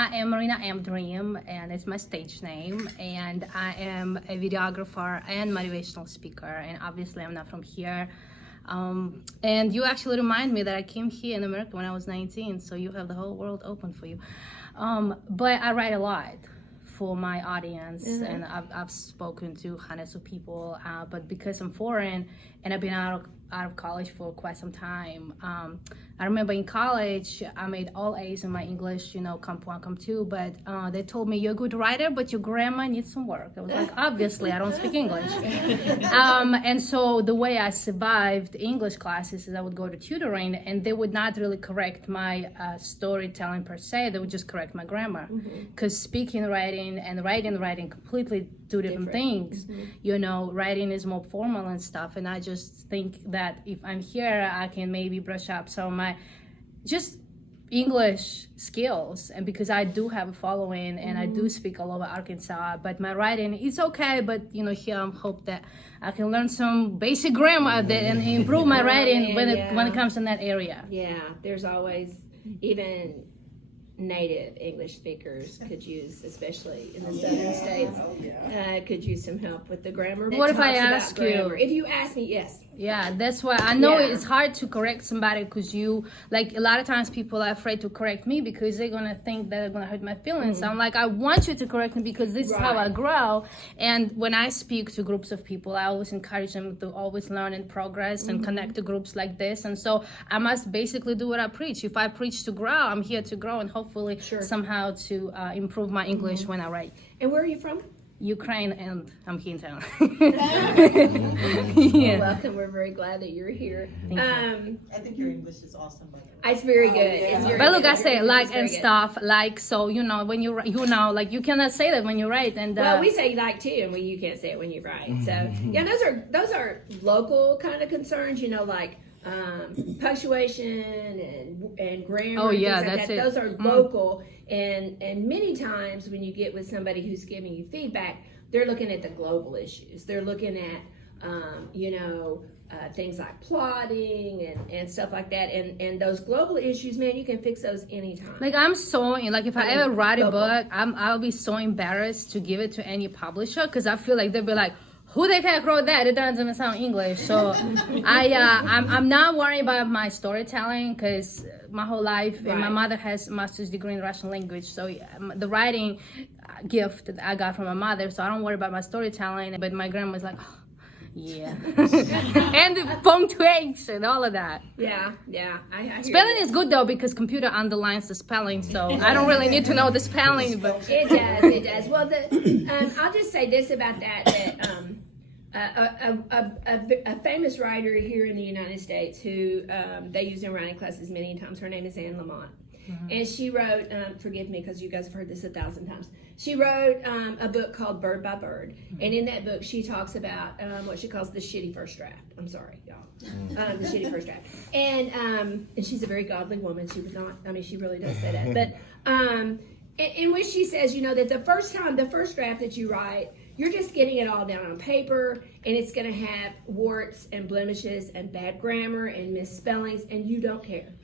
I am Marina Dream, and it's my stage name, and I am a videographer and motivational speaker, and obviously I'm not from here. And you actually remind me that I came here in America when I was 19, so you have the whole world open for you. But I write a lot for my audience, and I've spoken to hundreds of people, but because I'm foreign and I've been out of college for quite some time, I remember in college I made all A's in my English, Comp 1, Comp 2, but they told me, you're a good writer, but your grammar needs some work. I was like, obviously I don't speak English. And so the way I survived English classes is I would go to tutoring, and they would not really correct my storytelling per se, they would just correct my grammar, because speaking, writing, and writing completely two different things. Writing is more formal and stuff, and I just think that if I'm here I can maybe brush up some of my just English skills, and because I do have a following and I do speak all over Arkansas, but my writing is okay, but here I hope that I can learn some basic grammar and improve my writing when it comes in that area. Yeah, there's always, even native English speakers could use, especially in the southern states, could use some help with the grammar. What if I ask you? If you ask me, yes. Yeah, that's why I know it's hard to correct somebody, because a lot of times people are afraid to correct me because they're gonna think that they're gonna hurt my feelings. I'm like, I want you to correct me because this is how I grow. And when I speak to groups of people, I always encourage them to always learn and progress and connect to groups like this. And so I must basically do what I preach. If I preach to grow, I'm here to grow and hopefully somehow to improve my English when I write. And where are you from? Ukraine, and I'm here in town. Welcome. We're very glad that you're here. Thank you. I think your English is awesome, by the way. It's very good. It's very But look, good. I say and stuff, so when you you cannot say that when you write. And well, we say like too, and you can't say it when you write. So yeah, those are local kind of concerns, like punctuation and grammar. Oh yeah, and things like that's that. it. Those are local, and many times when you get with somebody who's giving you feedback, they're looking at the global issues. They're looking at things like plotting and stuff like that, and those global issues, man, you can fix those anytime. I'm so if I ever write a book, I'll be so embarrassed to give it to any publisher, because I feel like they'll be like, who the heck wrote that? It doesn't even sound English. So I'm not worried about my storytelling, because my whole life, and my mother has a master's degree in Russian language. So the writing gift that I got from my mother. So I don't worry about my storytelling. But my grandma's like, oh, yeah. And the punctuation, all of that. Yeah. I Spelling is good though, because computer underlines the spelling, so I don't really need to know the spelling. But it does. Well, I'll just say this about that a famous writer here in the United States who they use in writing classes many times. Her name is Anne Lamott. And she wrote, forgive me because you guys have heard this 1,000 times. She wrote a book called Bird by Bird. And in that book, she talks about what she calls the shitty first draft. I'm sorry, y'all. The shitty first draft. And she's a very godly woman. She would not, she really does say that. But in which she says, that the first draft that you write, you're just getting it all down on paper, and it's going to have warts and blemishes and bad grammar and misspellings, and you don't care.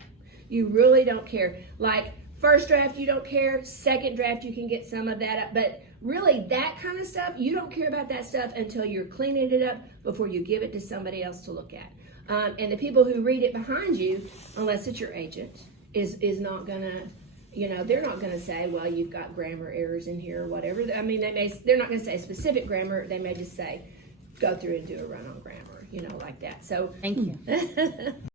You really don't care. Like, first draft, you don't care. Second draft, you can get some of that up. But really, that kind of stuff, you don't care about that stuff until you're cleaning it up before you give it to somebody else to look at. And the people who read it behind you, unless it's your agent, is not going to, they're not going to say, well, you've got grammar errors in here or whatever. They're not going to say specific grammar. They may just say, go through and do a run on grammar, like that. So thank you.